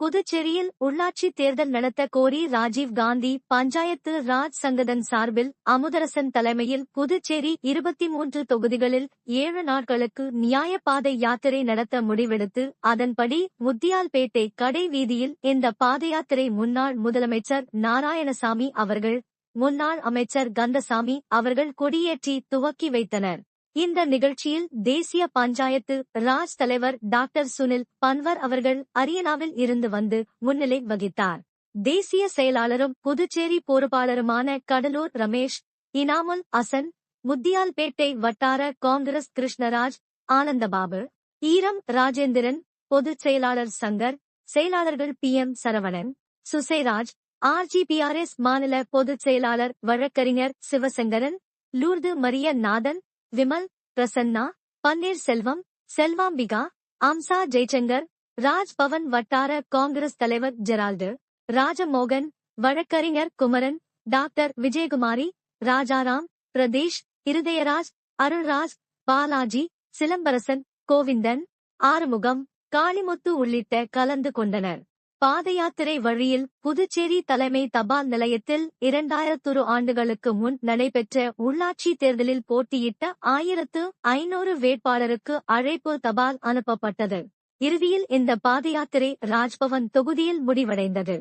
புதுச்சேரியில் உள்ளாட்சி தேர்தல் நடத்த கோரி ராஜீவ் காந்தி பஞ்சாயத்து ராஜ் சங்கதன் சார்பில் அமுதரசன் தலைமையில் புதுச்சேரி 23 தொகுதிகளில் 7 நாட்களுக்கு நியாயப்பாதை யாத்திரை நடத்த முடிவெடுத்து அதன்படி முத்தியால்பேட்டை கடை வீதியில் இந்த பாதயாத்திரை முன்னாள் முதலமைச்சர் நாராயணசாமி அவர்கள், முன்னாள் அமைச்சர் கந்தசாமி அவர்கள் கொடியேற்றி துவக்கி வைத்தனர். இந்த நிகழ்ச்சியில் தேசிய பஞ்சாயத்து ராஜ் தலைவர் டாக்டர் சுனில் பன்வர் அவர்கள் அரியனாவில் இருந்து வந்து முன்னிலை வகித்தார். தேசிய செயலாளரும் புதுச்சேரி பொறுப்பாளருமான கடலூர் ரமேஷ், இனாமுல் அசன், முத்தியால்பேட்டை வட்டார காங்கிரஸ் கிருஷ்ணராஜ், ஆனந்தபாபு, ஈரம் ராஜேந்திரன், பொதுச் செயலாளர் சங்கர், செயலாளர்கள் PM சரவணன், சுசேராஜ், RGPRS மாநில பொதுச் செயலாளர் வழக்கறிஞர் சிவசங்கரன், லூர்து மரிய நாதன், விமல், பிரசன்னா, பன்னீர் செல்வம், செல்வாம்பிகா, அம்சா ஜெய்சங்கர், ராஜ் பவன் வட்டார காங்கிரஸ் தலைவர் ஜெரால்டு, ராஜமோகன், வழக்கறிஞர் குமரன், டாக்டர் விஜயகுமாரி, ராஜாராம், பிரதேஷ், இருதயராஜ், அருள்ராஜ், பாலாஜி, சிலம்பரசன், கோவிந்தன், ஆறுமுகம், காளிமுத்து உள்ளிட்ட கலந்து கொண்டனர். பாதயாத்திரை வழியில் புதுச்சேரி தலைமை தபால் நிலையத்தில் 2000 ஆண்டுகளுக்கு முன் நடைபெற்ற உள்ளாட்சி தேர்தலில் போட்டியிட்ட 1500 வேட்பாளருக்கு அழைப்பு தபால் அனுப்பப்பட்டது. இறுதியில் இந்த பாதயாத்திரை ராஜ்பவன் தொகுதியில் முடிவடைந்தது.